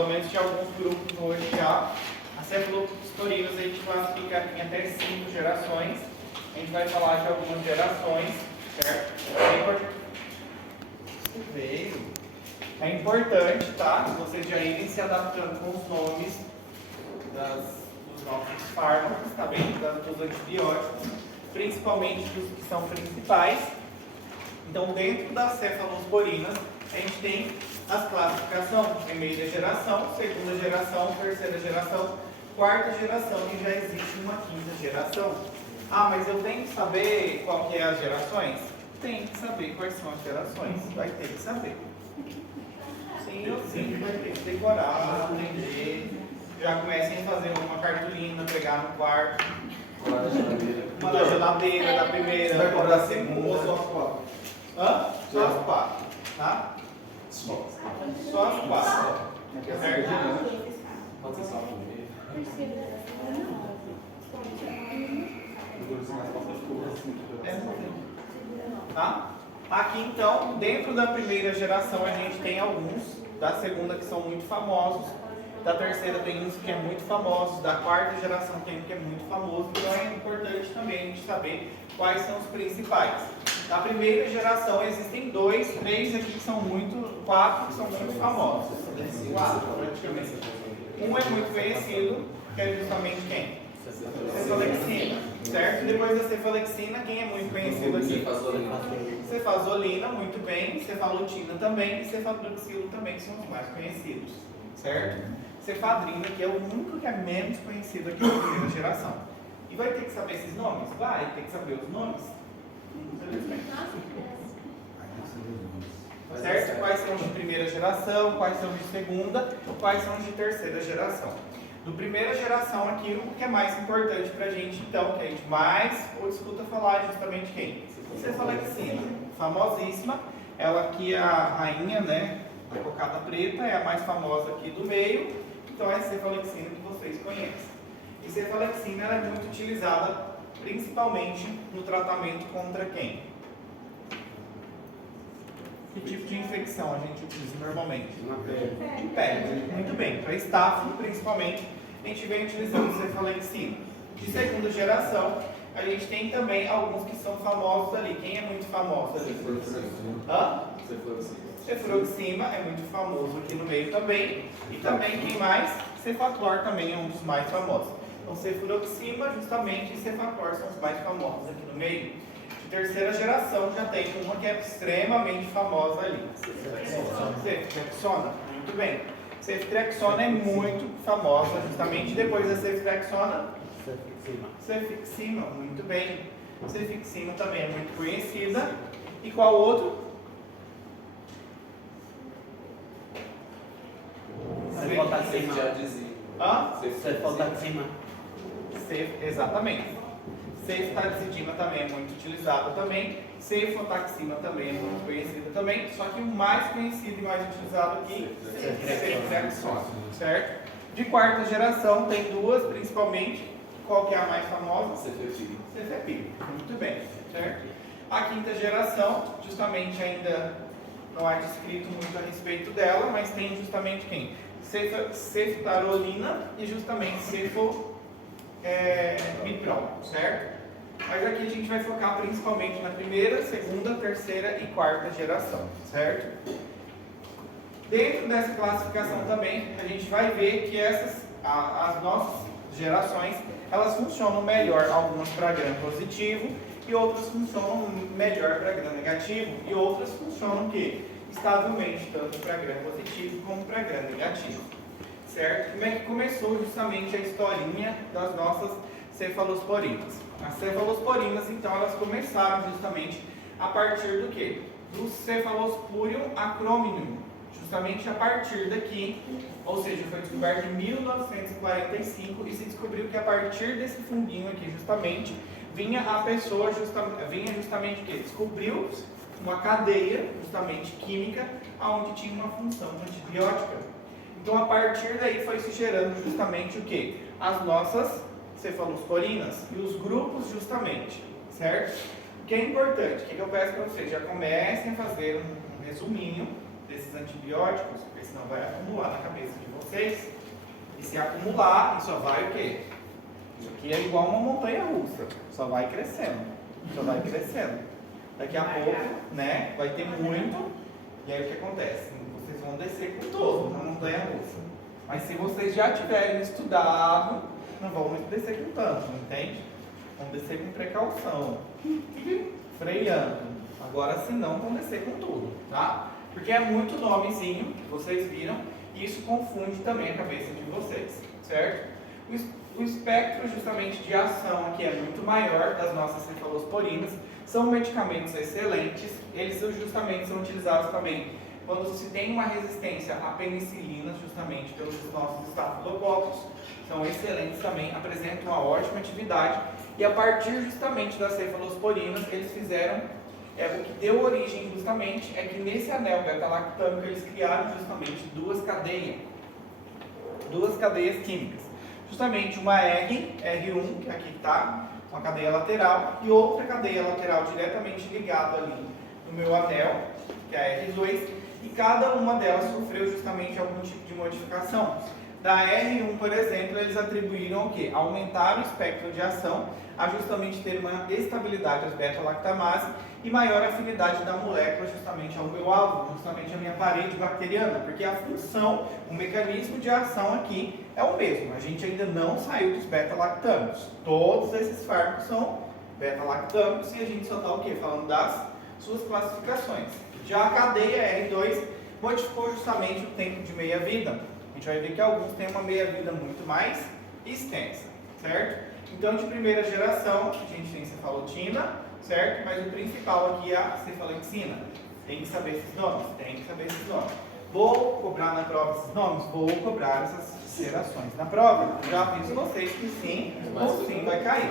pelo menos de alguns grupos hoje já. As cefalosporinas a gente classifica em até 5 gerações. A gente vai falar de algumas gerações, certo? É importante, tá? Vocês já irem se adaptando com os nomes dos nossos fármacos, tá bem? Dos antibióticos, principalmente dos que são principais. Então, dentro das cefalosporinas, a gente tem as classificações: primeira geração, segunda geração, terceira geração, quarta geração e já existe uma quinta geração. Ah, mas eu tenho que saber qual que é as gerações? Tem que saber quais são as gerações, vai ter que saber. Sim ou sim, vai ter que decorar, aprender. Já comecem a fazer uma cartolina, pegar no quarto. Uma da geladeira, da primeira, uma da segunda. Só as 4. Hã? Só as 4, tá? Só as 4. Certo? Pode ser só. Tá? Aqui então, dentro da primeira geração, a gente tem alguns. Da segunda, que são muito famosos. Da terceira, tem uns que é muito famosos. Da quarta geração, tem um que é muito famoso. Então é importante também a gente saber quais são os principais. Na primeira geração, existem 2, 3 aqui que são muito, 4 que são muito famosos. 4, praticamente. Um é muito conhecido, que é justamente quem? Cefalexina, certo? Depois da cefalexina, quem é muito conhecido aqui? Cefazolina, muito bem. Cefalotina também. E cefadroxilo também, que são os mais conhecidos, certo? Cefadrina, que é o único que é menos conhecido aqui na primeira geração. E vai ter que saber esses nomes? Vai ter que saber os nomes? Infelizmente. Certo? Quais são os de primeira geração, quais são os de segunda, quais são os de terceira geração. Do primeira geração aqui, o que é mais importante pra gente então, que a gente mais escuta falar justamente quem? Cefalexina, famosíssima. Ela aqui é a rainha, né, da cocada preta, é a mais famosa aqui do meio. Então é a cefalexina que vocês conhecem. E cefalexina ela é muito utilizada principalmente no tratamento contra quem? Que tipo de infecção a gente utiliza normalmente? Em pele. Muito bem. Para estáfilo, principalmente, a gente vem utilizando cefalexina. De segunda geração, a gente tem também alguns que são famosos ali. Quem é muito famoso ali? Cefroxima é muito famoso aqui no meio também. E também quem mais? Cefaclor também é um dos mais famosos. Então, cefroxima, justamente, e cefaclor são os mais famosos aqui no meio. De terceira geração já tem uma que é extremamente famosa ali. Ceftriaxona, muito bem. Ceftriaxona é muito famosa, justamente depois da ceftriaxona. Cefixima, muito bem. Cefixima também é muito conhecida. E qual outro? Cefotaxima. Exatamente. Ceftazidima também é muito utilizada também. Cefotaxima também é muito conhecida também. Só que o mais conhecido e mais utilizado aqui é ceftriaxona, certo? De quarta geração tem duas, principalmente. Qual que é a mais famosa? Cefepime. Muito bem, certo? A quinta geração, justamente ainda não há descrito muito a respeito dela, mas tem justamente quem? Ceftarolina e justamente cefo miprol, certo? Mas aqui a gente vai focar principalmente na primeira, segunda, terceira e quarta geração, certo? Dentro dessa classificação também, a gente vai ver que as nossas gerações, elas funcionam melhor, algumas para gram positivo e outras funcionam melhor para gram negativo e outras funcionam o quê? Estavelmente, tanto para gram positivo como para gram negativo, certo? Como é que começou justamente a historinha das nossas cefalosporinas? As cefalosporinas, então, elas começaram justamente a partir do quê? Do Cephalosporium acromignum, justamente a partir daqui, ou seja, foi descoberto em 1945 e se descobriu que a partir desse funguinho aqui, justamente, vinha a pessoa, vinha justamente o quê? Descobriu uma cadeia, justamente química, onde tinha uma função antibiótica. Então, a partir daí foi se gerando justamente o quê? As nossas cefalosporinas e os grupos justamente, certo? O que é importante, o que eu peço para vocês? Já comecem a fazer um resuminho desses antibióticos, porque senão vai acumular na cabeça de vocês. vocês. E se acumular, isso só vai o quê? Isso aqui é igual uma montanha russa. Só vai crescendo. Só vai crescendo. Daqui a pouco, né, vai ter muito. E aí o que acontece? Vocês vão descer com todo na montanha russa. Mas se vocês já tiverem estudado, não vão descer com tanto, entende? Vão descer com precaução. Freando. Agora, se não, vão descer com tudo, tá? Porque é muito nomezinho que vocês viram. E isso confunde também a cabeça de vocês, certo? O espectro justamente de ação aqui é muito maior das nossas cefalosporinas. São medicamentos excelentes, eles justamente são utilizados também quando se tem uma resistência à penicilina, justamente pelos nossos estafilococos. São excelentes também, apresentam uma ótima atividade. E a partir justamente das cefalosporinas, eles fizeram, o que deu origem justamente, é que nesse anel beta-lactâmico eles criaram justamente duas cadeias químicas. Justamente uma R1, que aqui está, uma cadeia lateral, e outra cadeia lateral diretamente ligada ali no meu anel, que é a R2, e cada uma delas sofreu justamente algum tipo de modificação. Da R1, por exemplo, eles atribuíram o quê? Aumentar o espectro de ação, a justamente ter uma estabilidade às beta-lactamase e maior afinidade da molécula justamente ao meu alvo, justamente a minha parede bacteriana, porque a função, o mecanismo de ação aqui é o mesmo. A gente ainda não saiu dos beta-lactâmicos. Todos esses fármacos são beta-lactâmicos e a gente só está o quê? Falando das suas classificações. Já a cadeia R2 modificou justamente o tempo de meia-vida. A gente vai ver que alguns têm uma meia-vida muito mais extensa, certo? Então, de primeira geração, a gente tem cefalotina, certo? Mas o principal aqui é a cefalexina. Tem que saber esses nomes? Tem que saber esses nomes. Vou cobrar na prova esses nomes? Vou cobrar essas gerações na prova. Já aviso vocês que sim ou sim vai cair.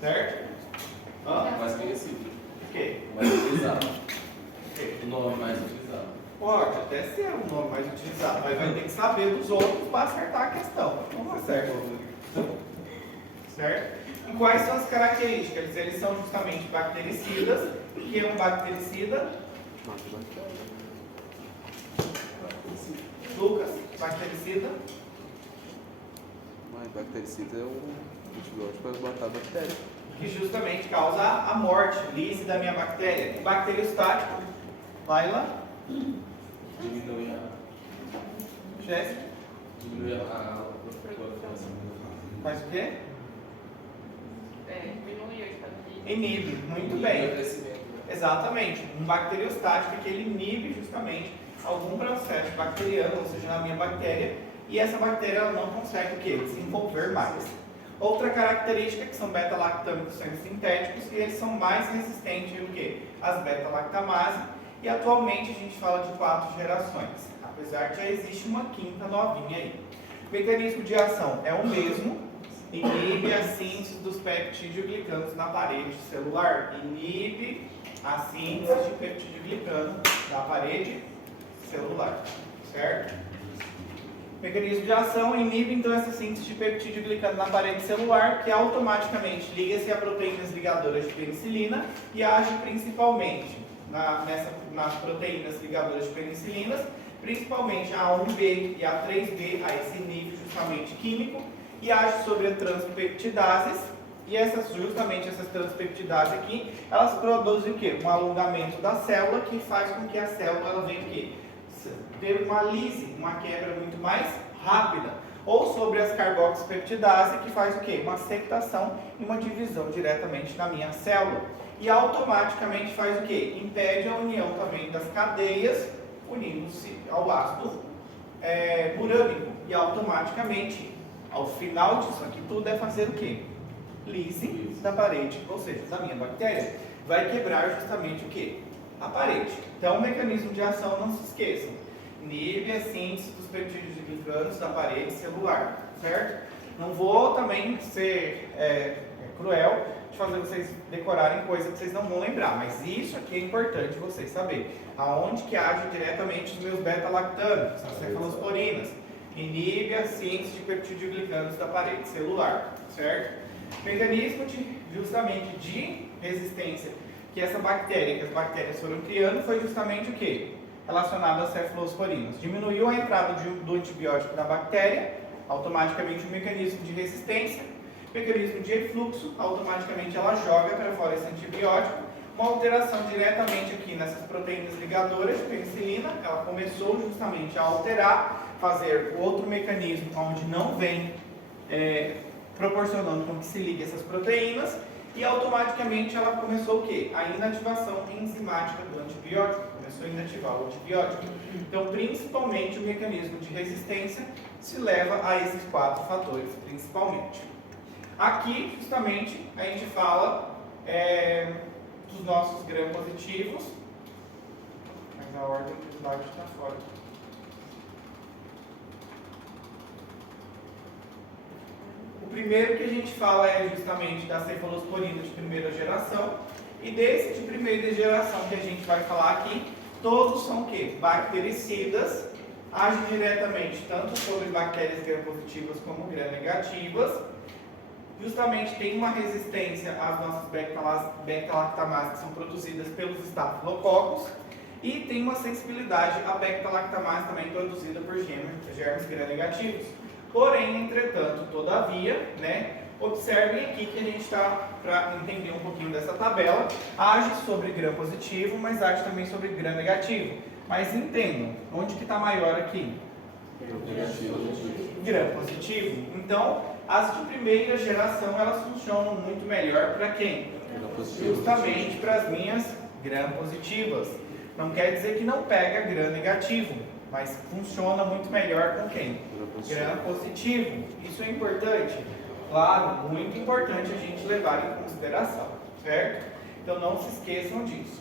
Certo? Mais conhecido. O quê? Mais utilizado. O quê? O nome mais utilizado. Pode até ser o nome mais utilizado, mas vai ter que saber dos outros para acertar a questão. Não acerta. Certo? E quais são as características? Eles são justamente bactericidas. O que é um bactericida? Lucas, bactericida? Bactericida é um antibiótico para matar a bactéria. Que justamente causa a morte, lise da minha bactéria. E bacteriostático? Laila? Diminui a... Jéssica? Diminui a proliferação. Faz o quê? Diminui o estado de... Inibe, muito Diminui o bem. crescimento. Exatamente. Um bacteriostático é que ele inibe justamente algum processo bacteriano, ou seja, na minha bactéria, e essa bactéria ela não consegue o quê? Desenvolver mais. Outra característica que são beta-lactâmicos sendo sintéticos e eles são mais resistentes ao quê? Às beta-lactamase. E atualmente a gente fala de 4 gerações, apesar que já existe uma quinta novinha aí. O mecanismo de ação é o mesmo, inibe a síntese dos peptidoglicanos na parede celular. Inibe a síntese de peptidoglicano na parede celular, certo? O mecanismo de ação inibe então essa síntese de peptidoglicano na parede celular, que automaticamente liga-se a proteínas ligadoras de penicilina e age principalmente nas proteínas ligadoras de penicilinas, principalmente a A1B e a A3B, a esse nível justamente químico, e age sobre as transpeptidases, e justamente essas transpeptidases aqui, elas produzem o quê? Um alongamento da célula, que faz com que a célula ela venha o quê? Ter uma lise, uma quebra muito mais rápida, ou sobre as carboxipeptidase, que faz o quê? Uma sectação e uma divisão diretamente na minha célula. E automaticamente faz o quê? Impede a união também das cadeias, unindo-se ao ácido urânico. E automaticamente, ao final disso aqui tudo, é fazer o quê? Lise da parede, ou seja, da minha bactéria. Vai quebrar justamente o quê? A parede. Então, o mecanismo de ação, não se esqueçam. Inibe a síntese dos peptidoglicanos da parede celular, certo? Não vou também ser cruel de fazer vocês decorarem coisas que vocês não vão lembrar, mas isso aqui é importante vocês saberem. Aonde que age diretamente os meus beta-lactâmicos, as cefalosporinas. Inibe a síntese de peptidoglicanos da parede celular, certo? Mecanismo justamente de resistência que essa bactéria, que as bactérias foram criando, foi justamente o quê? relacionado às cefalosporinas. Diminuiu a entrada do antibiótico na bactéria, automaticamente o mecanismo de resistência, mecanismo de efluxo, automaticamente ela joga para fora esse antibiótico. Uma alteração diretamente aqui nessas proteínas ligadoras de penicilina, ela começou justamente a alterar, fazer outro mecanismo onde não vem proporcionando com que se ligue essas proteínas, e automaticamente ela começou o quê? A inativação enzimática do antibiótico, começou a inativar o antibiótico. Então, principalmente o mecanismo de resistência se leva a esses 4 fatores, principalmente. Aqui, justamente, a gente fala dos nossos gram-positivos, mas a ordem do slide está fora. O primeiro que a gente fala é justamente da cefalosporina de primeira geração, e desse de primeira geração que a gente vai falar aqui, todos são o quê? Bactericidas, agem diretamente tanto sobre bactérias gram-positivas como gram-negativas, justamente tem uma resistência às nossas beta-lactamases que são produzidas pelos estafilococos, e tem uma sensibilidade à beta-lactamase também produzida por germes gram-negativos. Porém, entretanto, todavia, observem aqui que a gente está, para entender um pouquinho dessa tabela, age sobre gram-positivo, mas age também sobre gram-negativo. Mas entendam, onde que está maior aqui? Gram-positivo. Então, as de primeira geração, elas funcionam muito melhor para quem? Justamente para as minhas gram-positivas. Não quer dizer que não pega gram-negativo, mas funciona muito melhor com quem? Gram-positivo. Isso é importante? Claro, muito importante a gente levar em consideração, certo? Então não se esqueçam disso.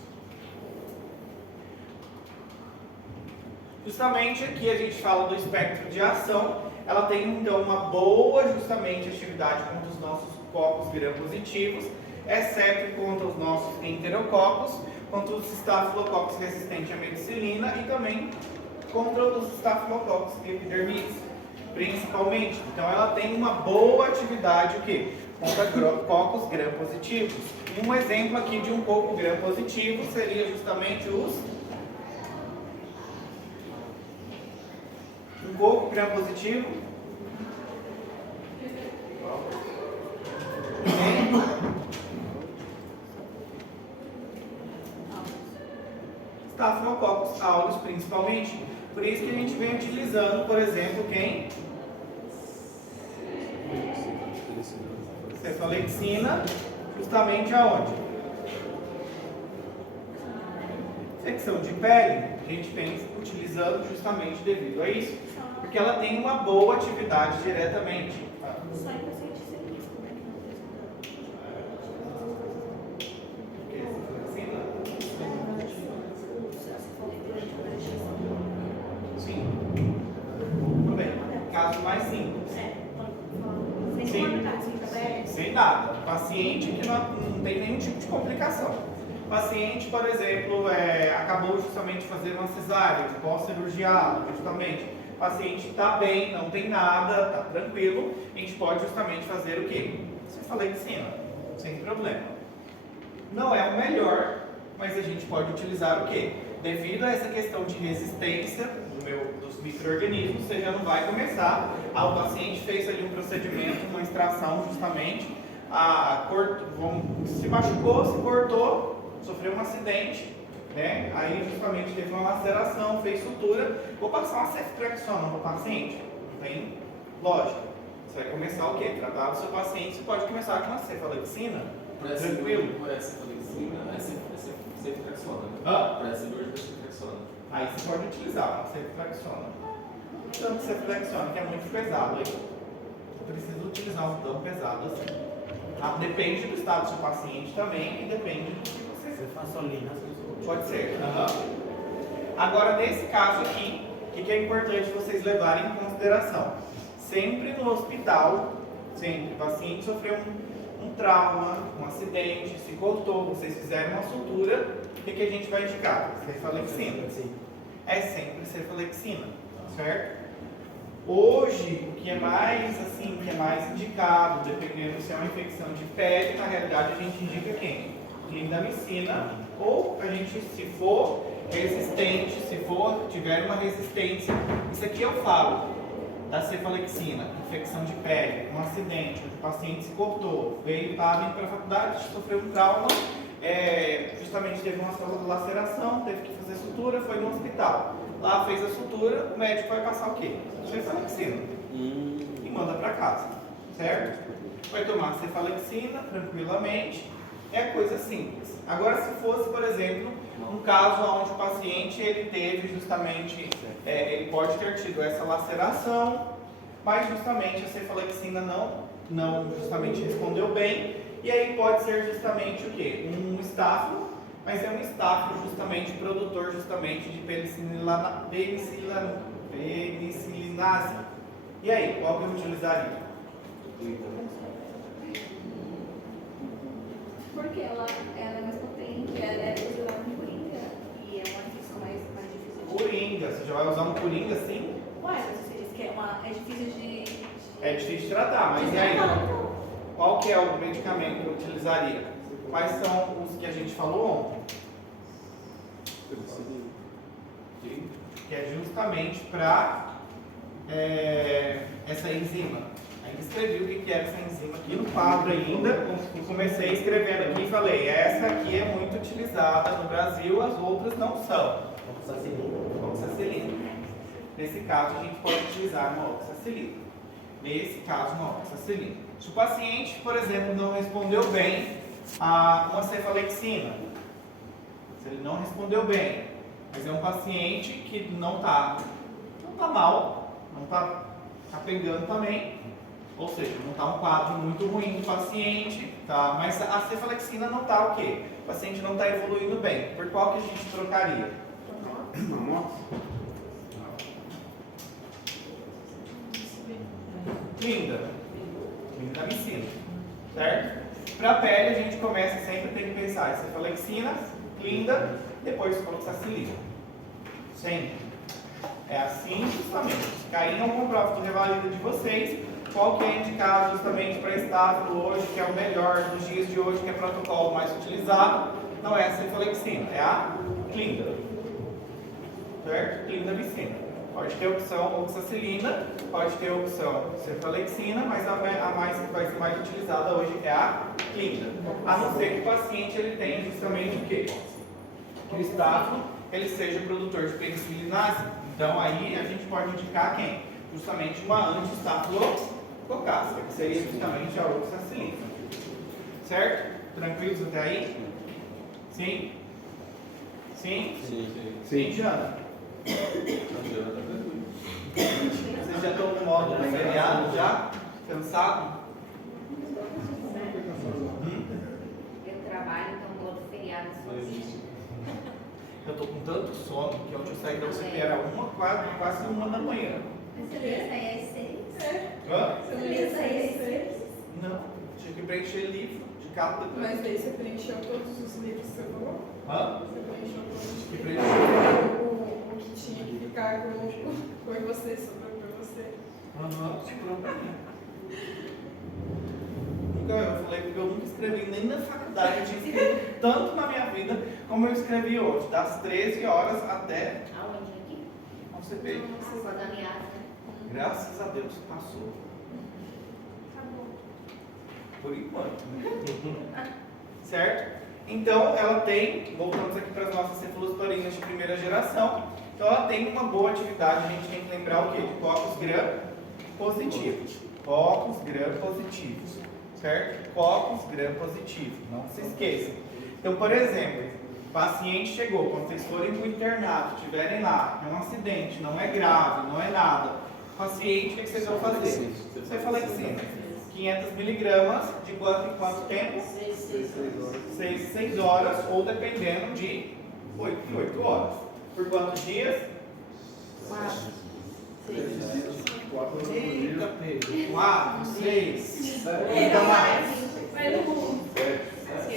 Justamente aqui a gente fala do espectro de ação. Ela tem então uma boa justamente atividade contra os nossos cocos gram-positivos, exceto contra os nossos enterococos, contra os estafilococos resistentes à medicilina e também contra os estafilococos epidermidis, principalmente. Então ela tem uma boa atividade o quê? Contra cocos gram-positivos. E um exemplo aqui de um coco gram-positivo seria justamente um coco gram-positivo. Staphylococcus aureus, principalmente. Por isso que a gente vem utilizando, por exemplo, quem? Cefalexina, justamente aonde? Secção de pele, a gente vem utilizando justamente devido a isso, porque ela tem uma boa atividade diretamente. Só em paciente sem Sim. Tudo bem. Caso mais simples. Sem nada. Paciente que não tem nenhum tipo de complicação. Paciente, por exemplo, acabou justamente de fazer uma cesárea, pós-cirurgial, justamente. Paciente está bem, não tem nada, está tranquilo, a gente pode justamente fazer o quê? Cefalexina, sem problema. Não é o melhor, mas a gente pode utilizar o quê? Devido a essa questão de resistência dos micro-organismos, você já não vai começar. O paciente fez ali um procedimento, uma extração justamente, se machucou, se cortou, sofreu um acidente, aí justamente teve uma laceração, fez sutura, vou passar uma ceftriaxona para o paciente? Não tem lógica. Você vai começar o quê? Tratar do seu paciente, você pode começar com uma cefalexina, tranquilo. Por essa cefalexina, é ceftriaxona. Ah? Por essa dor da ceftriaxona. Aí você pode utilizar uma ceftriaxona. Tanto ceftriaxona que é muito pesado aí. Você precisa utilizar um tão pesado assim. Depende do estado do seu paciente também e depende do que você Cefalexina. pode ser. Agora, nesse caso aqui, o que é importante vocês levarem em consideração? Sempre no hospital, sempre, o paciente sofreu um trauma, um acidente, se cortou, vocês fizeram uma sutura, o que a gente vai indicar? Cefalexina. É sempre cefalexina, certo? Hoje, o que é mais indicado, dependendo se é uma infecção de pele, na realidade a gente indica quem? Clindamicina Ou a gente, se for resistente, se for, tiver uma resistência, isso aqui eu falo da cefalexina, infecção de pele, um acidente, onde o paciente se cortou, veio para a faculdade, sofreu um trauma, justamente teve uma laceração, teve que fazer sutura, foi no hospital. Lá fez a sutura, o médico vai passar o quê? Cefalexina. E manda para casa, certo? Vai tomar cefalexina tranquilamente, é coisa simples. Agora, se fosse, por exemplo, um caso onde o paciente ele teve justamente, ele pode ter tido essa laceração, mas justamente a cefalexina não justamente respondeu bem, e aí pode ser justamente o quê? Um estáfilo, mas é um estáfilo justamente produtor justamente de penicilinase. E aí, qual que eu utilizaria? Porque ela é mais potente, ela é usada em coringa e é uma infecção mais difícil de... Coringa, você já vai usar um coringa assim? Ué, mas você disse que é difícil de... É difícil de tratar, mas e aí? Qual que é o medicamento que eu utilizaria? Quais são os que a gente falou ontem? Que é justamente para essa enzima. Ainda escrevi o que era essa enzima aqui no quadro ainda. E comecei escrevendo aqui e falei, essa aqui é muito utilizada no Brasil, as outras não são. Oxacilina. Nesse caso a gente pode utilizar uma oxacilina. Nesse caso uma oxacilina. Se o paciente, por exemplo, não respondeu bem a uma cefalexina, se ele não respondeu bem, mas é um paciente que não está mal, não está pegando também, ou seja, não está um quadro muito ruim do paciente, tá? Mas a cefalexina não está o quê? O paciente não está evoluindo bem. Por qual que a gente trocaria? Clindamicina, certo? Para a pele a gente começa sempre, tem que pensar em cefalexina, clinda, depois fluoxacilina. Sempre. É assim justamente. Se cair em algum prova do revalida de vocês, qual que é indicado justamente para estáfilo hoje, que é o melhor nos dias de hoje, que é o protocolo mais utilizado, não é a cefalexina, é a clinda. Certo? Clindamicina. Pode ter opção oxacilina, pode ter opção cefalexina, mas a mais que vai ser mais utilizada hoje é a clinda. A não ser que o paciente ele tenha justamente o quê? Que o estáfilo ele seja produtor de penicilinase. Então aí a gente pode indicar quem? Justamente uma anti-estafilococácea, que seria justamente a oxacilina. Certo? Tranquilos até aí? Sim? Sim? Sim, Jana? Vocês já estão no modo feriado já? Cansado? Eu trabalho, então o modo feriado só existe. Eu tô com tanto sono que ontem eu saí da UCP era quase 1 da manhã. Você lê aí às 6? Hã? Você lê aí às 6? Não, tinha que preencher livro de cada. Mas daí você preencheu todos os livros que você falou? Hã? Você preencheu todos os Que livros? preencheu. O que tinha que ficar com você, sobrou pra você. Aham, sobrou pra mim. Eu falei porque eu nunca escrevi nem na faculdade, eu tinha escrito tanto na minha vida como eu escrevi hoje, das 13 horas até Aonde aqui? a UCP. Só da minha Graças a Deus passou. Por enquanto. Certo? Então ela tem, voltamos aqui para as nossas cefalosporinas de primeira geração, então ela tem uma boa atividade, a gente tem que lembrar o quê? De cocos gram positivos. Cocos gram positivos. Certo? Cocos gram positivo. Não se esqueçam. Então, por exemplo, o paciente chegou, quando vocês forem para o internato, estiverem lá, é um acidente, não é grave, não é nada. O paciente, o que vocês vão fazer? Cefalexina. 500 miligramas de quanto em quanto tempo? 6 horas, ou dependendo de 8 horas. Por quantos dias? 4 4, 6, ainda mais.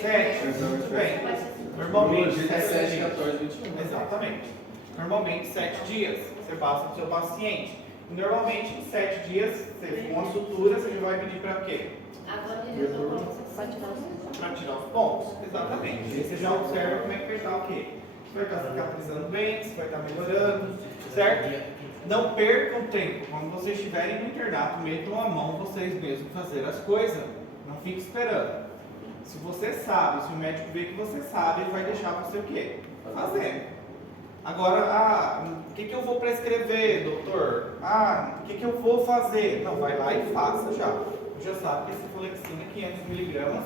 7, muito bem. Normalmente, 7 dias. 14, 21. Exatamente. Normalmente, 7 dias você passa para o seu paciente. Normalmente, em 7 dias, com a sutura, você já vai pedir para quê? Agora ele já colocou você Para tirar os pontos. Exatamente. Aí você já observa como é que vai estar o quê? Se vai estar cicatrizando bem, se vai estar melhorando, certo? Não percam tempo. Quando vocês estiverem no internato, metam a mão vocês mesmos fazer as coisas. Não fique esperando. Se você sabe, se o médico vê que você sabe, ele vai deixar você o quê? Fazendo. Agora, o que eu vou prescrever, doutor? O que eu vou fazer? Não, vai lá e faça já. Já sabe que esse cefalexina é 500 miligramas,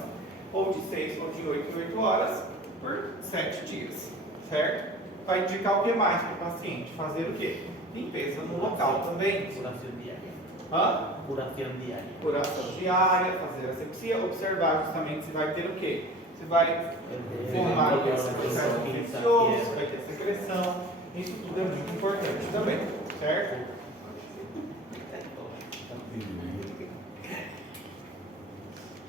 ou de 6 ou de 8 em 8 horas, por 7 dias, certo? Vai indicar o que mais para o paciente? Fazer o quê? Limpeza no local também. Curação diária. Hã? Curação diária. Curação diária, fazer asepsia, observar justamente se vai ter o quê? Se vai formar esse processo infeccioso, se vai ter secreção. Isso tudo é muito importante também, certo?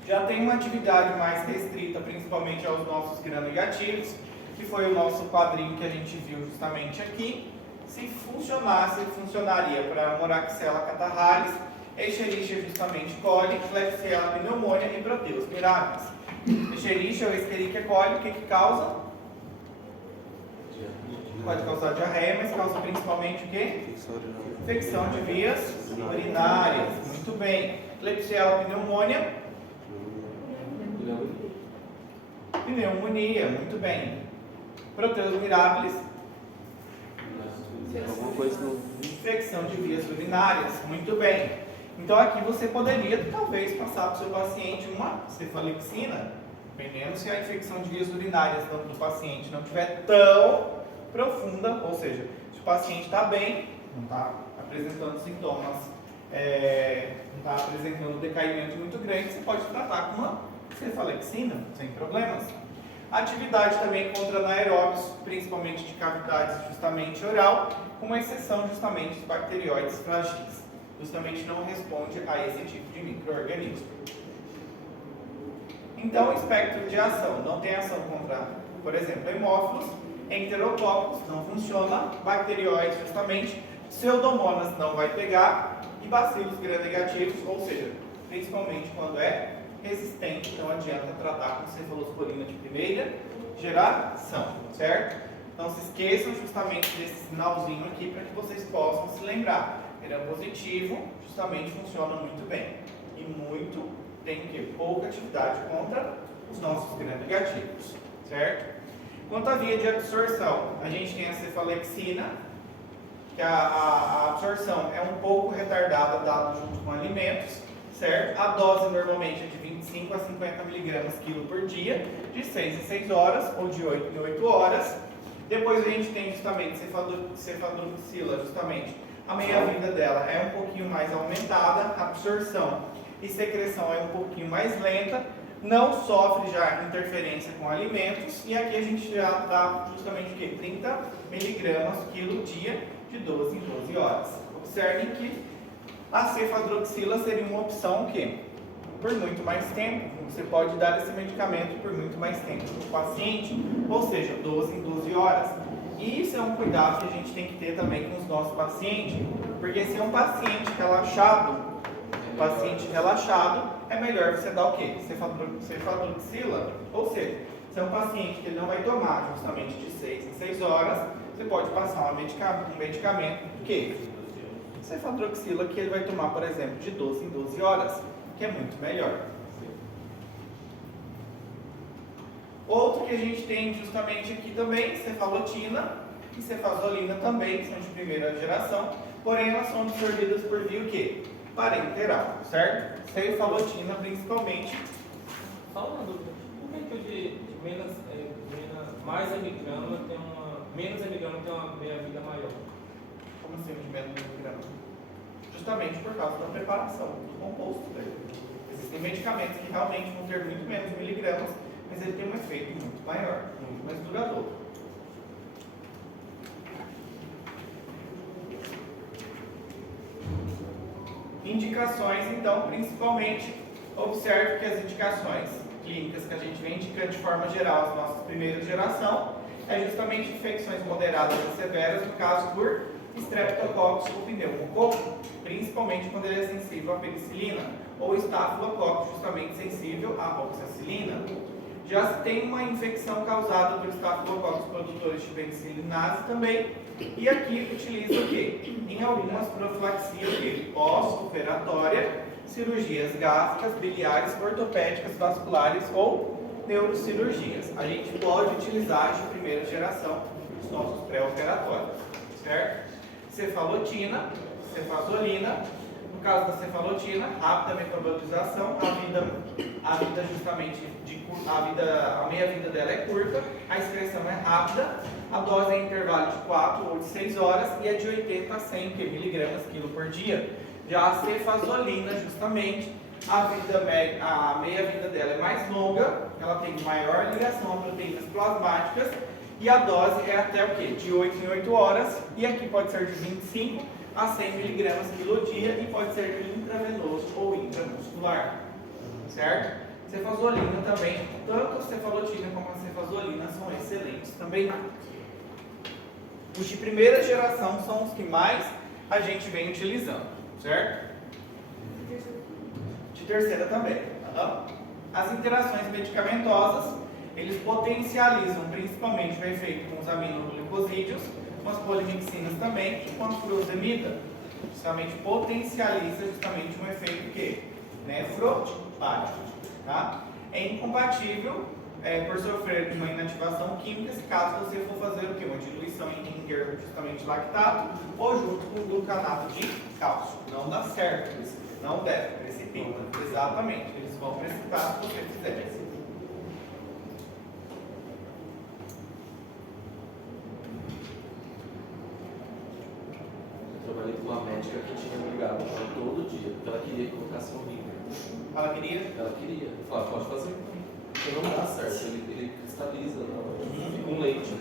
Já tem uma atividade mais restrita, principalmente aos nossos gram-negativos, que foi o nosso quadrinho que a gente viu justamente aqui. Se funcionasse, funcionaria para Moraxella catarrhalis, Escherichia justamente coli, Klebsiella pneumoniae e Proteus mirabilis. Escherichia ou Escherichia coli, o que causa? Pode causar diarreia, mas causa principalmente o quê? Infecção de vias urinárias. Muito bem. Klebsiella pneumoniae, pneumonia. Muito bem. Proteus mirabilis, Alguma coisa no... infecção de vias urinárias. Muito bem. Então aqui você poderia talvez passar para o seu paciente uma cefalexina, dependendo se a infecção de vias urinárias do paciente não estiver tão profunda, ou seja, se o paciente está bem, não está apresentando sintomas, não está apresentando decaimento muito grande, você pode tratar com uma cefalexina, sem problemas. Atividade também contra anaeróbios, principalmente de cavidades justamente oral, com exceção justamente dos bacterióides fragis. Justamente não responde a esse tipo de micro-organismo. Então, o espectro de ação não tem ação contra, por exemplo, hemófilos, enterococos, não funciona, bacterióides justamente, pseudomonas não vai pegar e bacilos gram-negativos, ou seja, principalmente quando é resistente, então adianta tratar com cefalosporina de primeira geração, certo? Não se esqueçam justamente desse sinalzinho aqui para que vocês possam se lembrar. Gram positivo justamente funciona muito bem e muito tem que pouca atividade contra os nossos gram negativos, certo? Quanto à via de absorção, a gente tem a cefalexina, que a absorção é um pouco retardada dado junto com alimentos, certo? A dose normalmente é de 25 a 50 miligramas quilo por dia, de 6 em 6 horas ou de 8 em 8 horas. Depois a gente tem justamente cefadroxila, justamente a meia-vida dela é um pouquinho mais aumentada, a absorção e secreção é um pouquinho mais lenta, não sofre já interferência com alimentos, e aqui a gente já dá justamente o que? 30 miligramas quilo dia, de 12 em 12 horas. Observem que a cefadroxila seria uma opção que, por muito mais tempo, você pode dar esse medicamento por muito mais tempo para o paciente, ou seja, 12 em 12 horas. E isso é um cuidado que a gente tem que ter também com os nossos pacientes, porque se é um paciente relaxado, é melhor você dar o quê? Cefadroxila, ou seja, se é um paciente que ele não vai tomar justamente de 6 em 6 horas, você pode passar um medicamento que cefadroxila que ele vai tomar, por exemplo, de 12 em 12 horas, que é muito melhor. Outro que a gente tem justamente aqui também, cefalotina e cefazolina também, que são de primeira geração, porém elas são absorvidas por via o quê? Parenteral, certo? Cefalotina principalmente. Só uma dúvida. Por que o de mais miligrama tem menos miligrama tem uma meia-vida maior? Como assim, de menos miligrama? Justamente por causa da preparação do composto dele. Existem medicamentos que realmente vão ter muito menos miligramas, mas ele tem um efeito muito maior, muito mais duradouro. Indicações, então, principalmente, observe que as indicações clínicas que a gente vem indicando de forma geral, as nossas primeiras geração, é justamente infecções moderadas e severas, no caso por Streptococcus ou pneumococo, principalmente quando ele é sensível à penicilina, ou estafilococcus, justamente sensível à oxacilina. Já se tem uma infecção causada por estafilococcus produtores de penicillinase também, e aqui utiliza o quê? Em algumas profilaxias pós-operatória, cirurgias gástricas, biliares, ortopédicas, vasculares ou neurocirurgias. A gente pode utilizar de primeira geração os nossos pré-operatórios, certo? Cefalotina, cefazolina. No caso da cefalotina, rápida metabolização, a meia-vida dela é curta, a excreção é rápida, a dose é em intervalo de 4 ou de 6 horas e é de 80 a 100 miligramas quilo por dia. Já a cefazolina, justamente, a meia-vida dela é mais longa, ela tem maior ligação a proteínas plasmáticas e a dose é até o quê? De 8 em 8 horas, e aqui pode ser de 25 a 100 miligramas quilo dia e pode ser intravenoso ou intramuscular, certo? Cefazolina também, tanto a cefalotina como a cefazolina são excelentes também. Os de primeira geração são os que mais a gente vem utilizando, certo? De terceira também. As interações medicamentosas, eles potencializam principalmente o efeito com os aminoglicosídeos, com as polimixinas também e com a furosemida. Justamente potencializa justamente um efeito que? Nefropático. Tá? É incompatível por sofrer uma inativação química caso você for fazer o quê? Uma diluição em Ringer, justamente lactato, ou junto com glucanato de cálcio. Não dá certo, eles não devem, precipitam. Exatamente, eles vão precipitar se você fizer. Eu trabalhei com uma médica que tinha brigado com ela todo dia, porque ela queria que colocasse um Ringer. Ela queria? Ela queria. Eu falava, pode fazer. Porque não dá certo, ele cristaliza, não, fica um leite.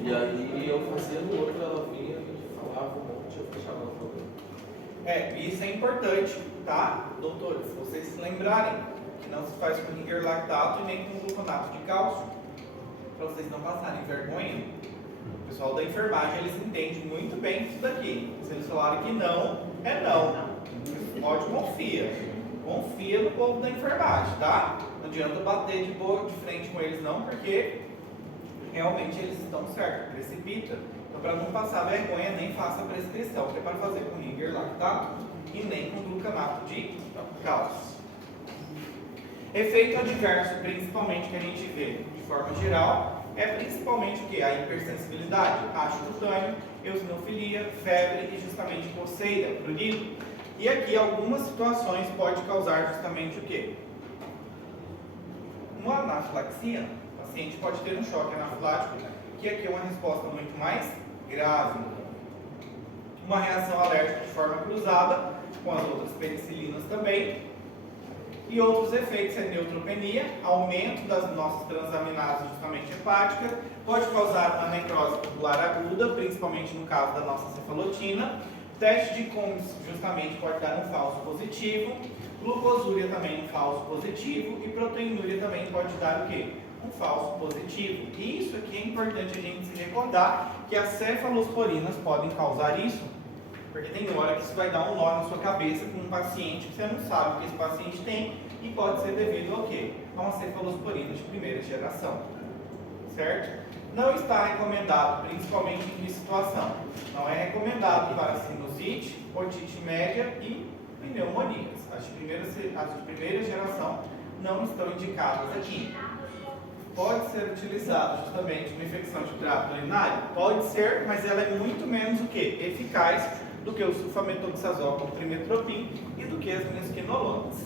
E aí eu fazia no outro, ela vinha e falava um monte, eu fechava o problema. Isso é importante, tá, doutores? Vocês se lembrarem que não se faz com Ringer lactato e nem com gluconato de cálcio, para vocês não passarem vergonha. O pessoal da enfermagem, eles entendem muito bem isso daqui. Se eles falarem que não, é não. Pode confia. Confia no povo da enfermagem, tá? Não adianta bater de frente com eles não, porque realmente eles estão certos, precipita. Então, para não passar vergonha, nem faça a prescrição, que é para fazer com Ringer lactato e nem com glucanato de cálcio. Efeito adverso, principalmente que a gente vê de forma geral, é principalmente o que? A hipersensibilidade, haste cutâneo, eosinofilia, febre e justamente coceira, prurido. E aqui algumas situações pode causar justamente o quê? Uma anafilaxia, o paciente pode ter um choque anafilático, que aqui é uma resposta muito mais grave. Uma reação alérgica de forma cruzada, com as outras penicilinas também. E outros efeitos é neutropenia, aumento das nossas transaminases justamente hepáticas, pode causar uma necrose tubular aguda, principalmente no caso da nossa cefalotina. Teste de Cummings justamente pode dar um falso positivo, glucosúria também um falso positivo e proteinúria também pode dar o quê? Um falso positivo. E isso aqui é importante a gente se recordar que as cefalosporinas podem causar isso, porque tem hora que isso vai dar um nó na sua cabeça com um paciente que você não sabe o que esse paciente tem e pode ser devido ao quê? A uma cefalosporina de primeira geração, certo? Não está recomendado, principalmente em que situação? Não é recomendado para sinusite, otite média e pneumonias. As de primeira geração não estão indicadas aqui. Pode ser utilizado justamente uma infecção de trato urinário? Pode ser, mas ela é muito menos o quê? Eficaz do que o sulfametoxazol com trimetropin e do que as mesquinolonas.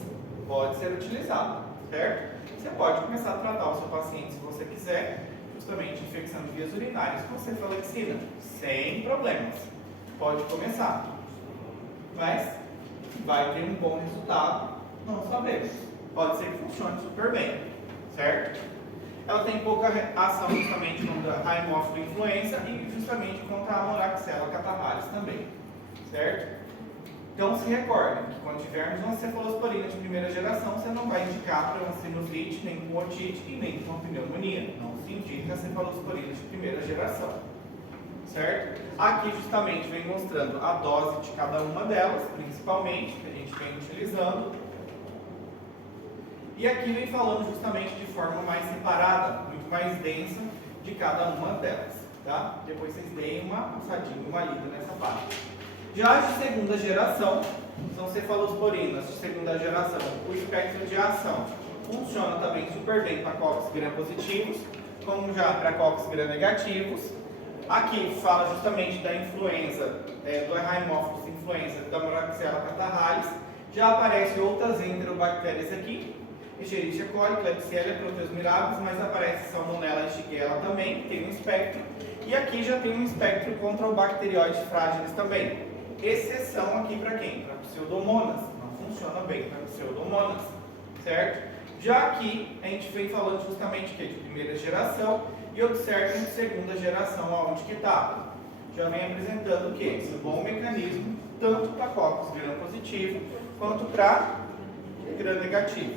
Pode ser utilizado, certo? Você pode começar a tratar o seu paciente se você quiser, justamente infecção de vias urinárias com cefalexina, sem problemas. Pode começar, mas vai ter um bom resultado, não sabemos. Pode ser que funcione super bem, certo? Ela tem pouca ação justamente contra a hemófilo influenza e justamente contra a Moraxella catarrhalis também, certo? Então se recordem que quando tivermos uma cefalosporina de primeira geração, você não vai indicar para uma sinusite, nem com otite e nem com uma pneumonia. Não se indica a cefalosporina de primeira geração, certo? Aqui justamente vem mostrando a dose de cada uma delas, principalmente, que a gente vem utilizando. E aqui vem falando justamente de forma mais separada, muito mais densa de cada uma delas, tá? Depois vocês deem uma passadinha, uma lida nessa parte. Já de segunda geração, são cefalosporinas de segunda geração. O espectro de ação funciona também super bem para COX gram-positivos, como já para COX gram-negativos. Aqui fala justamente da influenza, do Haemophilus influenza, da Moraxella catarrhalis. Já aparecem outras enterobactérias aqui, Escherichia coli, Klebsiella, Proteus mas aparece Salmonella e Shigella também, tem um espectro. E aqui já tem um espectro contra o bacterióide frágilis também. Exceção aqui para quem? Para Pseudomonas. Não funciona bem para Pseudomonas, certo? Já aqui a gente vem falando justamente que é de primeira geração e observem de segunda geração aonde que está. Já vem apresentando o que? Um bom mecanismo tanto para COX gram-positivo quanto para gram-negativo,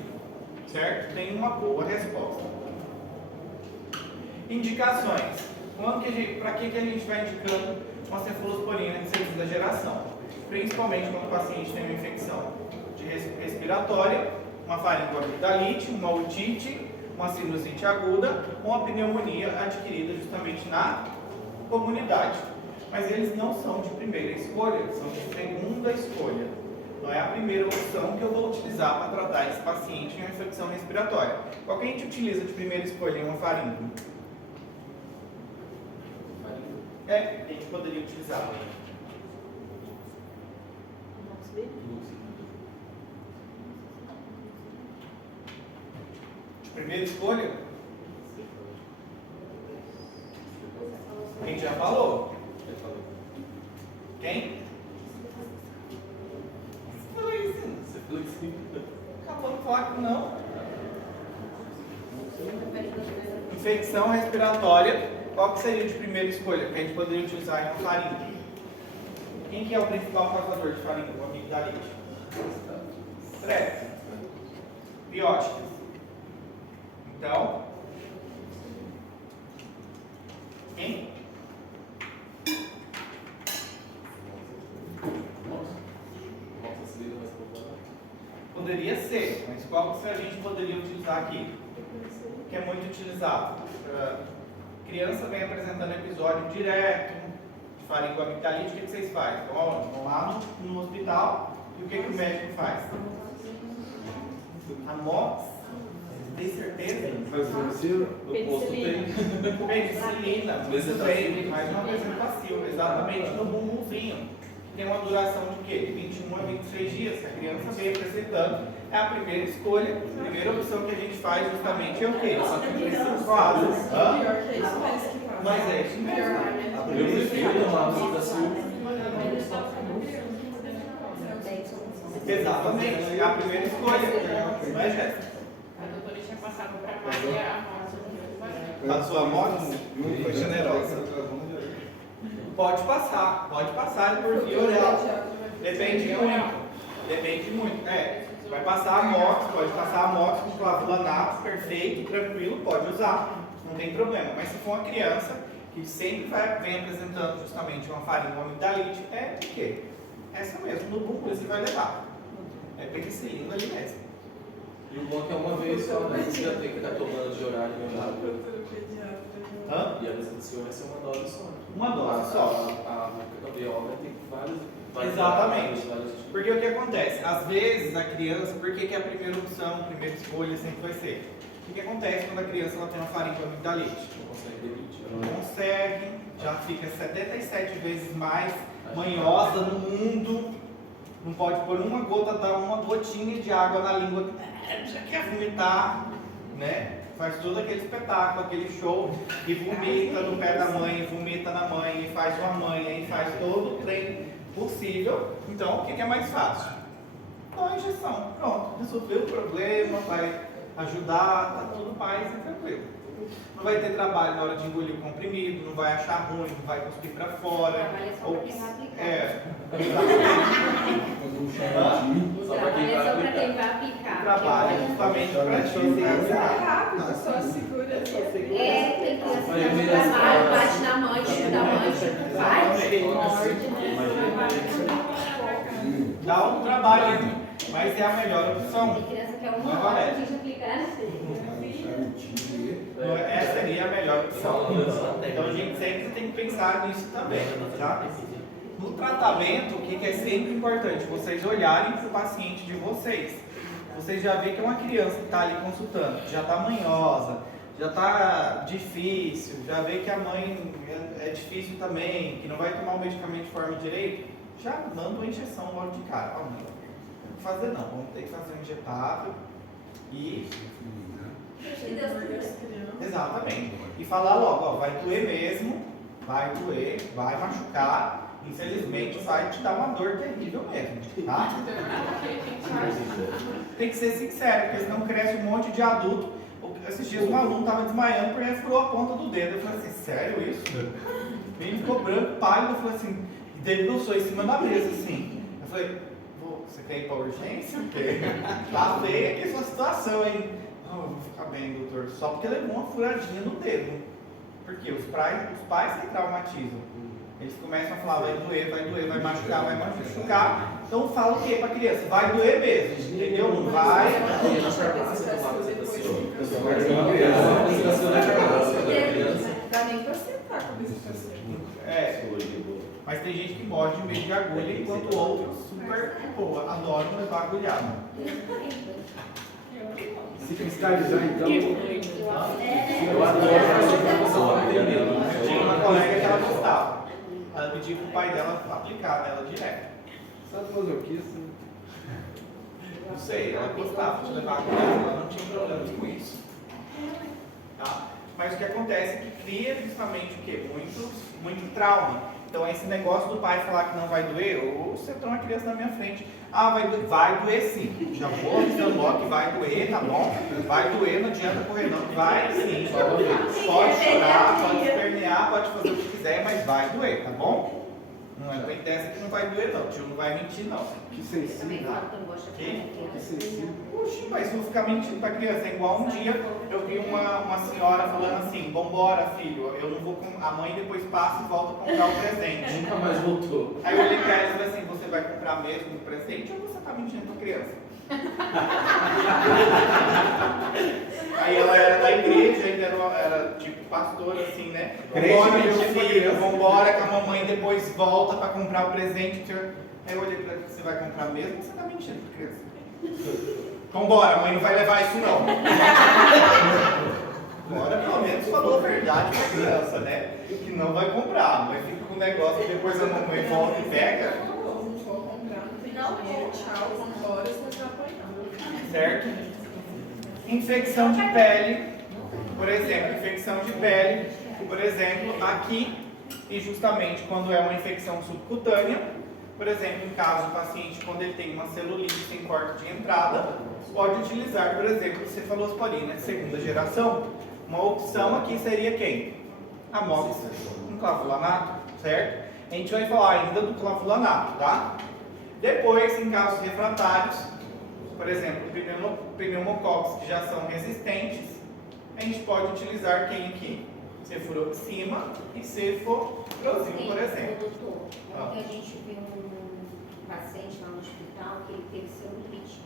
certo? Tem uma boa resposta. Indicações. Para que a gente vai indicando uma cefalosporina de segunda geração? Principalmente quando o paciente tem uma infecção respiratória, uma faringoamigdalite, uma otite, uma sinusite aguda ou uma pneumonia adquirida justamente na comunidade. Mas eles não são de primeira escolha, são de segunda escolha. Não é a primeira opção que eu vou utilizar para tratar esse paciente em uma infecção respiratória. Qual que a gente utiliza de primeira escolha em uma faringe? A gente poderia utilizar. De primeira escolha? A gente já falou. Quem? Acabou de falar que não. Infecção respiratória. Qual que seria de primeira escolha que a gente poderia utilizar em uma faringe? Quem que é o principal causador de faringe com amigdalite? Estresse. Bióticas. Então, quem? Poderia ser, mas qual que a gente poderia utilizar aqui? Que é muito utilizado. Criança vem apresentando episódio direto de faringoamigdalite, o que vocês fazem? Vão lá no hospital e o que o médico faz? Amox? Tem certeza? Penicilina, mais uma bezetacil, exatamente no bumbumzinho. Tem uma duração de quê? De 21 a 26 dias. Se a criança vem apresentando, é a primeira escolha, a primeira opção que a gente faz justamente é o quê? Quase. Mas é isso mesmo. Eu prefiro tomar Exatamente, é a primeira escolha. Não é, Jéssica? A doutora tinha passado para Maria a morte. Passou a morte? Foi generosa. Pode passar por via oral. Depende muito. Vai passar a mox, pode passar a mox com clavulanato, perfeito, tranquilo, pode usar, não tem problema. Mas se for uma criança que sempre vem apresentando justamente uma faringoamigdalite, é o quê? Essa mesmo, no bumbum você vai levar. É penicilina ali mesmo. E o bom é que é uma vez só, né? Você já tem que ficar tomando de horário em horário. E a bezetacil vai ser uma dose só. Uma dose só. A Gabriela tem vários. Exatamente. Porque o que acontece? Às vezes a criança, por que é a primeira opção, a primeira escolha sempre vai ser? O que acontece quando a criança ela tem uma faringoamigdalite? Não consegue demitir. Não consegue, já fica 77 vezes mais manhosa no mundo. Não pode pôr uma gota, dar uma gotinha de água na língua, já quer vomitar, né? Faz todo aquele espetáculo, aquele show, e vomita no pé da mãe, vomita na mãe, e faz uma mãe, e faz todo o trem possível. Então, o que é mais fácil? Dá uma injeção. Pronto, resolveu o problema, vai ajudar, tá tudo paz e tranquilo. Não vai ter trabalho na hora de engolir o comprimido, não vai achar ruim, não vai cuspir para fora. Trabalha só para quem vai aplicar. Só para quem vai aplicar. aplicar. Trabalho justamente para É ti. rápido, só segura. tem criança que no trabalho, bate na mãe, tira da mãe, Dá um trabalho, mas é a melhor opção. Tem criança que é Não uma hora parece. de aplicar. Essa seria a melhor opção. Então a gente sempre tem que pensar nisso também, tá? No tratamento, o que é sempre importante? Vocês olharem para o paciente de vocês. Vocês já vê que é uma criança que está ali consultando, que já está manhosa, já está difícil, já vê que a mãe é difícil também, que não vai tomar o medicamento de forma direita, já manda uma injeção logo de cara. Ó, mãe, não vou fazer não, vamos ter que fazer um injetável e... Exatamente. E falar logo, ó, vai doer mesmo, vai doer, vai machucar, infelizmente vai te dar uma dor terrível mesmo, tá? Tem que ser sincero, porque senão cresce um monte de adulto. Esses dias um aluno estava desmaiando porque ele furou a ponta do dedo. Eu falei assim, sério isso? Ele ficou branco, pálido, eu falei assim, debruçou em cima da mesa, assim. Eu falei, você quer ir pra urgência? Porque tá feia aqui essa situação, hein? Não, eu vou ficar bem, doutor, só porque levou uma furadinha no dedo. Porque os pais que traumatizam. Eles começam a falar, vai doer, vai machucar, vai machucar. Então fala o que pra criança? Vai doer mesmo, entendeu? Não vai. Pra nem você tá com visitação. Mas tem gente que morre de medo de agulha, enquanto outros super adoram levar agulhada. Se fiscalizar, então. Eu adoro Tinha uma colega que ela gostava. Ela pedia pro pai dela aplicar nela direto. Sadomasoquista. Não sei, ela gostava de levar agulhada, ela não tinha problemas com isso. Tá? Mas o que acontece é que cria justamente o quê? Muito trauma. Então esse negócio do pai falar que não vai doer, ou você tem uma criança na minha frente, vai doer sim. Já vou avisando logo que vai doer, tá bom? Vai doer, não adianta correr não, vai sim. Pode chorar, pode espernear, pode fazer o que quiser, mas vai doer, tá bom? Não é bem dessa que não vai doer não, o tio não vai mentir não. Que Também sensível. falo que eu não gosto de Que sensível. Puxa, mas se eu ficar mentindo pra criança, é igual um dia eu vi uma senhora falando assim, vambora filho, eu não vou com... a mãe depois passa e volta a comprar o presente. Nunca mais voltou. Aí eu olhei pra ela e falei assim, você vai comprar mesmo o presente ou você tá mentindo pra criança? Aí ela era da igreja, ainda era tipo pastora assim, né? Vambora meu filho, vambora que a mamãe depois volta pra comprar o presente. Aí eu olhei pra ela, você vai comprar mesmo ou você tá mentindo pra criança? Vambora, a mãe não vai levar isso não. Agora pelo menos falou a verdade pra criança, né? Que não vai comprar, a mãe fica com o negócio e depois a mamãe volta e pega. Não for comprar, não tem dinheiro, tchau, vambora, você vai apanhar. Certo? Infecção de pele, por exemplo, infecção de pele, por exemplo, aqui, e justamente quando é uma infecção subcutânea, por exemplo, em caso do paciente, quando ele tem uma celulite sem corte de entrada, pode utilizar, por exemplo, cefalosporina de segunda geração. Uma opção aqui seria quem? Amox com clavulanato, certo? A gente vai falar ainda do clavulanato, tá? Depois, em casos refratários, por exemplo, pneumococcos que já são resistentes, a gente pode utilizar quem aqui? Cefuroxima e cefprozil, por exemplo. Doutor, ontem a gente viu um paciente lá no hospital que ele teve celulite.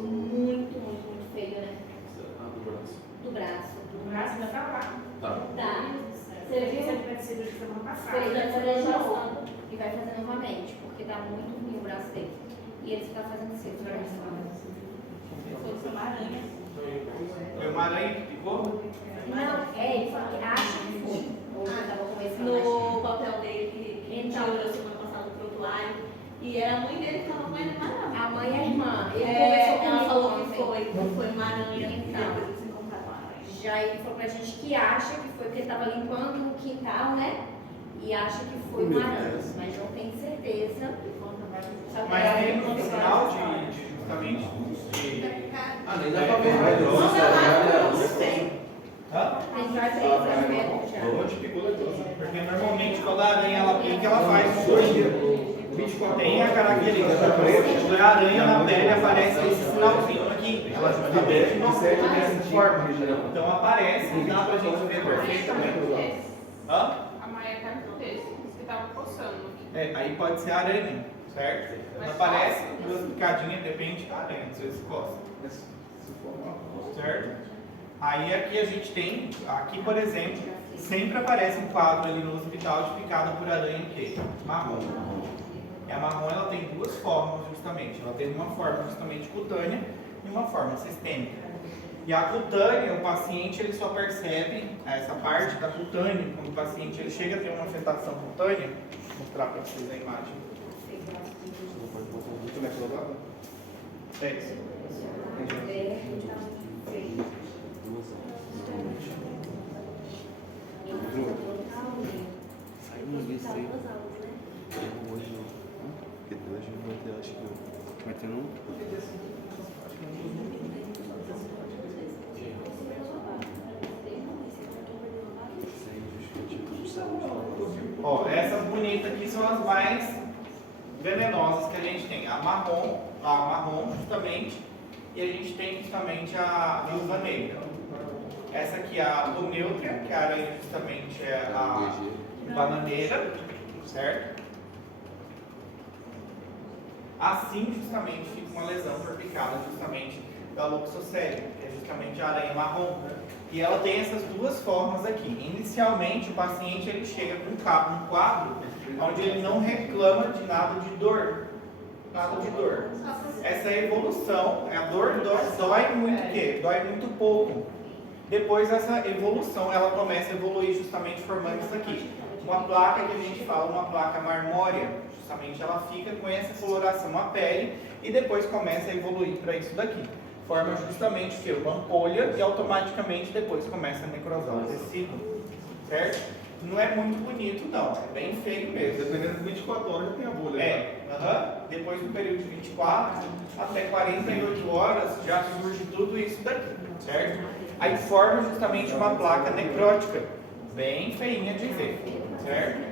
Muito feio, né? Do braço. Do braço. O braço ainda tá lá. Tá. Tá. Você viu que ele fez cirurgia semana passada? Fez a cirurgia e vai fazer novamente, porque tá muito ruim o braço dele. E ele está fazendo cefprozil. Foi uma aranha. Foi uma aranha que picou? Não, ele falou que acha que foi. Ou eu tava conversando. No papel dele, que ele Então. tirou semana passada pro outro lado. E era a mãe dele que tava com ele, mas não. A mãe é a irmã. Ele Ela conversou falou comigo que ontem. foi uma aranha. Então. Depois eles encontraram a aranha. Já ele falou pra gente que acha que foi porque ele tava limpando o quintal, né? E acha que foi uma aranha, mas não tem certeza. Só que Mas ela tem não um sinal de justamente de... Nem dá pra ver, mas Hã? Tem já três já. Porque normalmente quando a aranha ela pica, ela faz um sorriso. Tem a característica, quando a aranha na pele aparece esse sinalzinho aqui. aqui, ela justamente não serve dessa forma. Então aparece e dá pra gente ver perfeitamente. Hã? A Maia tá com desse, que tava coçando. Aí pode ser aranha, certo? Quando aparece duas picadinhas, depende da aranha, às vezes coça. Certo? Aí aqui a gente tem, aqui por exemplo, sempre aparece um quadro ali no hospital de picada por aranha que marrom. E a marrom ela tem duas formas justamente. Ela tem uma forma justamente cutânea e uma forma sistêmica. E a cutânea, o paciente ele só percebe essa parte da cutânea quando o paciente ele chega a ter uma afetação cutânea. Vou mostrar para vocês a imagem. Muito bem colocado? É isso. Vai ter um? Ó, essas bonitas aqui são as mais venenosas que a gente tem. A marrom justamente, e a gente tem justamente a viúva negra. Essa aqui é a bonêutria, que a aranha justamente é a bananeira, certo? Assim justamente fica uma lesão por picada justamente da Loxoscelia, que é justamente a aranha marrom. E ela tem essas duas formas aqui. Inicialmente o paciente ele chega com um quadro onde ele não reclama de nada de dor. Nada de dor. Essa evolução, a dor dói muito o quê? Dói muito pouco. Depois essa evolução, ela começa a evoluir justamente formando isso aqui. Uma placa que a gente fala, uma placa marmórea, justamente ela fica com essa coloração na pele e depois começa a evoluir para isso daqui. Forma justamente o quê? Uma ampolha e automaticamente depois começa a necrosar o tecido, certo? Não é muito bonito não, é bem feio mesmo. Dependendo de 24 horas já tem a bolha. Depois do período de 24 até 48 horas já surge tudo isso daqui, certo? Aí forma justamente uma placa necrótica, bem feinha de ver, certo?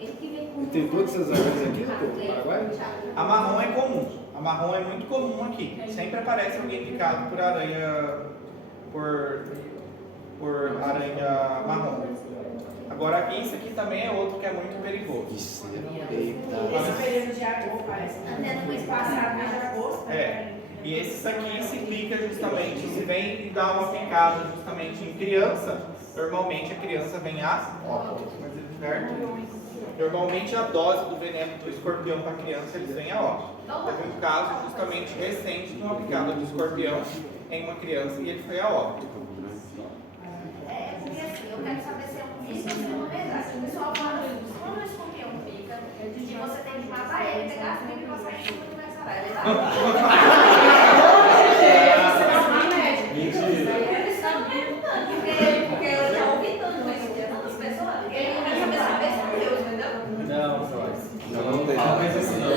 E tem todas essas aranhas aqui no Paraguai? A marrom é comum, a marrom é muito comum aqui. Sempre aparece alguém picado por aranha, por aranha marrom. Agora isso aqui também é outro que é muito perigoso. Esse período de agosto parece. Até no mês passado, Mês de agosto. E esses aqui se pica justamente, se vem e dá uma picada justamente em criança, normalmente a criança vem a óbito, certo? Normalmente a dose do veneno do escorpião para criança eles vêm a óbito. Teve um caso justamente recente de uma picada do escorpião em uma criança e ele foi a óbito. Porque assim, eu quero saber se é uma verdade. O pessoal fala assim, quando o escorpião pica, que você tem que matar ele, pegar as pipas e passar em cima do começar. É verdade? Porque eu já ouvi tanto isso de tantas pessoas, que ele não quer saber se a pessoa é Deus, entendeu? Não tem nada mais assim não.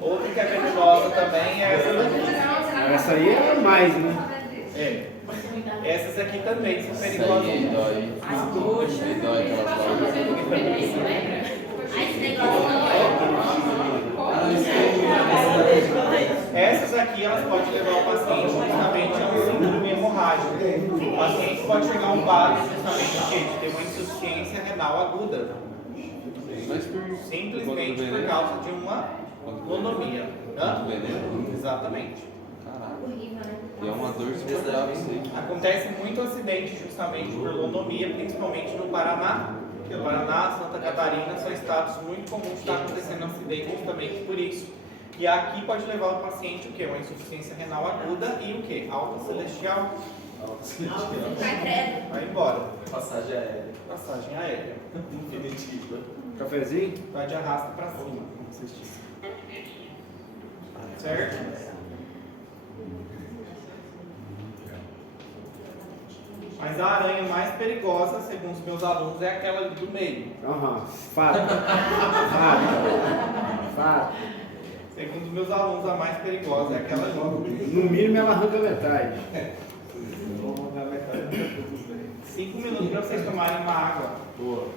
Outra que é venenosa também é essa daqui. Essa aí é mais, né? Essas aqui também são Isso aí perigosas. dói. Dói aquelas palavras. Essas aqui elas podem levar o paciente justamente a um síndrome hemorrágico. O paciente pode chegar a um quadro justamente de ter uma insuficiência renal aguda. Simplesmente por causa de uma lonomia. Veneno? Exatamente. E é uma dor insuportável isso aí. Acontece muito acidente justamente por lonomia, principalmente no Paraná. Porque o Paraná, Santa Catarina são estados muito comuns de estar acontecendo acidente justamente por isso. E aqui pode levar o paciente o quê? Uma insuficiência renal aguda e o quê? Alta celestial. Vai embora. Passagem aérea. Passagem aérea. Definitiva. Cafezinho? Vai de arrasta pra cima, como vocês dizem. Certo? Mas a aranha mais perigosa, segundo os meus alunos, é aquela ali do meio. Aham, fato. Fato. Segundo os meus alunos, a mais perigosa é aquela ali. No mínimo ela arranca metade. 5 minutos para vocês tomarem uma água. Boa.